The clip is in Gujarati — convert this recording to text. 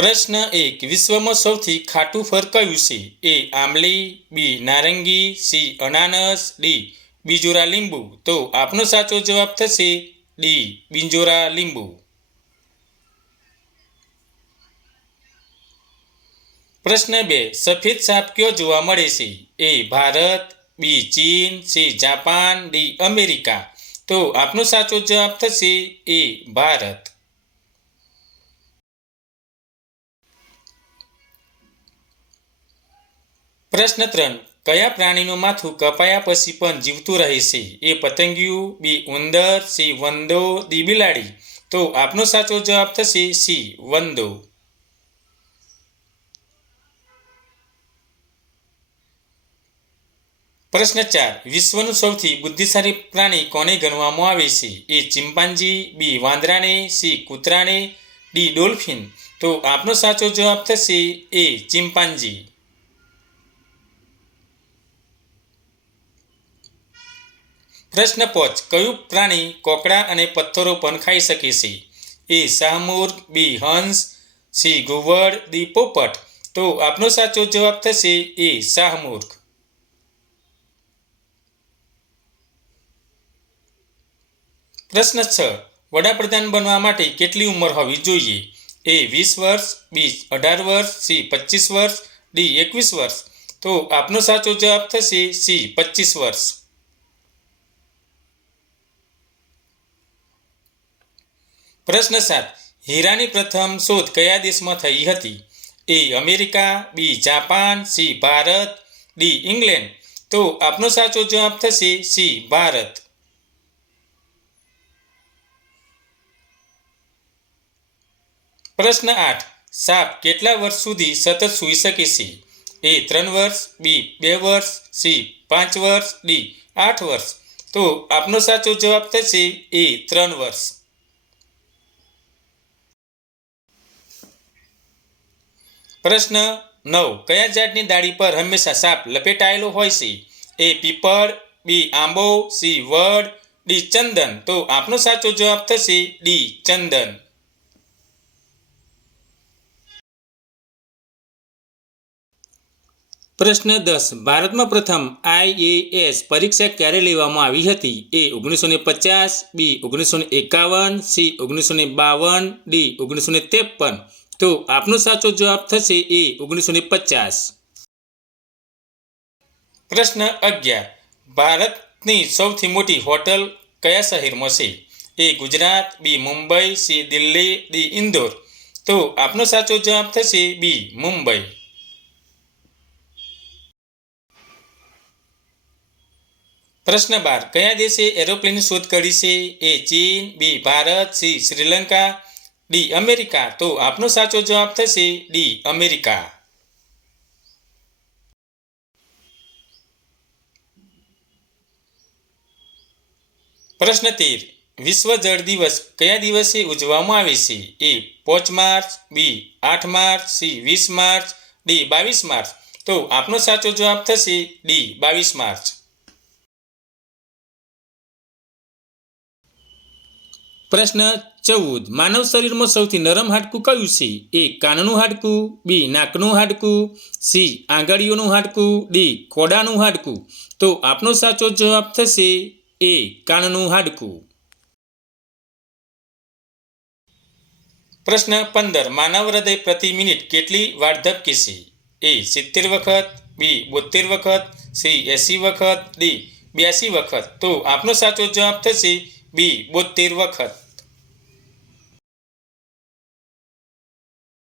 પ્રશ્ન 1. વિશ્વમાં સૌથી ખાટું ફળ કયું છે? એ. આંબલી, બી. નારંગી, સી. અનાનસ, ડી. બિજોરા લીંબુ. તો આપનો સાચો જવાબ થશે ડી. બિજોરા લીંબુ. પ્રશ્ન 2. સફેદ સાપ ક્યાં જોવા મળે છે? એ. ભારત, બી. ચીન, સી. Japan, D. અમેરિકા. તો આપનો સાચો જવાબ થશે એ. ભારત. પ્રશ્ન 3. કયા પ્રાણીનું માથું કપાયા પછી પણ જીવતું રહે છે? એ. પતંગિયું, બી. ઉંદર, સી. વંદો, ડી. બિલાડી. તો આપનો સાચો જવાબ થશે સી. વંદો. પ્રશ્ન 4. વિશ્વનું સૌથી બુદ્ધિશાળી પ્રાણી કોને ગણવામાં આવે છે? એ. ચિમ્પાન્જી, બી. વાંદરાને, સી. કૂતરાને, ડી. ડોલ્ફિન. તો આપનો સાચો જવાબ થશે એ. ચિમ્પાન્જી. પ્રશ્ન 5. કયું પ્રાણી કોકડા અને પથ્થરો પણ ખાઈ શકે છે? એ. શાહમૃગ, બી. હંસ, સી. ઘુવડ, ડી. પોપટ. તો આપનો સાચો જવાબ થશે એ. શાહમૃગ. પ્રશ્ન 6. વડાપ્રધાન બનવા માટે કેટલી ઉંમર હોવી જોઈએ? એ. 20 વર્ષ, બી. 18 વર્ષ, સી. 25 વર્ષ, ડી. 21 વર્ષ. તો આપનો સાચો જવાબ થશે સી. 25 વર્ષ. પ્રશ્ન 7. હીરાની પ્રથમ શોધ કયા દેશમાં થઈ હતી? A. America, B. Japan, C. Bharat, D. England. તો આપનો સાચો જવાબ થશે સી. ભારત. પ્રશ્ન 8. સાપ કેટલા વર્ષ સુધી સતત સૂઈ શકે છે? એ. 3 વર્ષ, બી. 2 વર્ષ, સી. 5 વર્ષ, ડી. 8 વર્ષ. તો આપનો સાચો જવાબ થશે એ. 3 વર્ષ. પ્રશ્ન 9. કયા ઝાડની ડાળી પર હંમેશા સાપ લપેટાયેલો હોય છે? એ. પીપળ, બી. આંબો, સી. વડ, ડી. ચંદન. તો આપનો સાચો જવાબ થશે ડી. ચંદન. પ્રશ્ન 10. ભારતમાં પ્રથમ IAS પરીક્ષા ક્યારે લેવામાં આવી હતી? એ. 1950, બી. 1951, સી. 1952, ડી. 1953. તો આપનો સાચો જવાબ થશે એ. 1950. પ્રશ્ન 11. ભારતની સૌથી મોટી હોટલ કયા શહેરમાં છે? એ. ગુજરાત, બી. મુંબઈ, સી. દિલ્હી, ડી. ઇન્દોર. તો આપનો સાચો જવાબ થશે બી. મુંબઈ. પ્રશ્ન 12. કયા દેશે એરોપ્લેનની શોધ કરી છે? એ. ચીન, B. Bharat, C. Sri Lanka, D. America. તો આપનો સાચો જવાબ થશે ડી. અમેરિકા. પ્રશ્ન 13. વિશ્વ જળ દિવસ કયા દિવસે ઉજવવામાં આવે છે? એ. 5 માર્ચ, બી. 8 March, C. 20 March, D. 22 March. તો આપનો સાચો જવાબ થશે ડી. 22 માર્ચ. પ્રશ્ન 14. માનવ શરીરમાં સૌથી નરમ હાડકું કયું છે? એ. કાનનું હાડકું, બી. નાકનું હાડકું, સી. આંગળીઓનું હાડકું, ડી. ખોડાનું હાડકું. તો આપનો સાચો જવાબ થશે એ. કાનનું હાડકું. પ્રશ્ન 15. માનવ હૃદય પ્રતિ મિનિટ કેટલી વાર ધબકે છે? એ. 70 વખત, બી. 72 વખત, સી. 80 વખત, ડી. 82 વખત. તો આપનો સાચો જવાબ થશે બી. 72 વખત.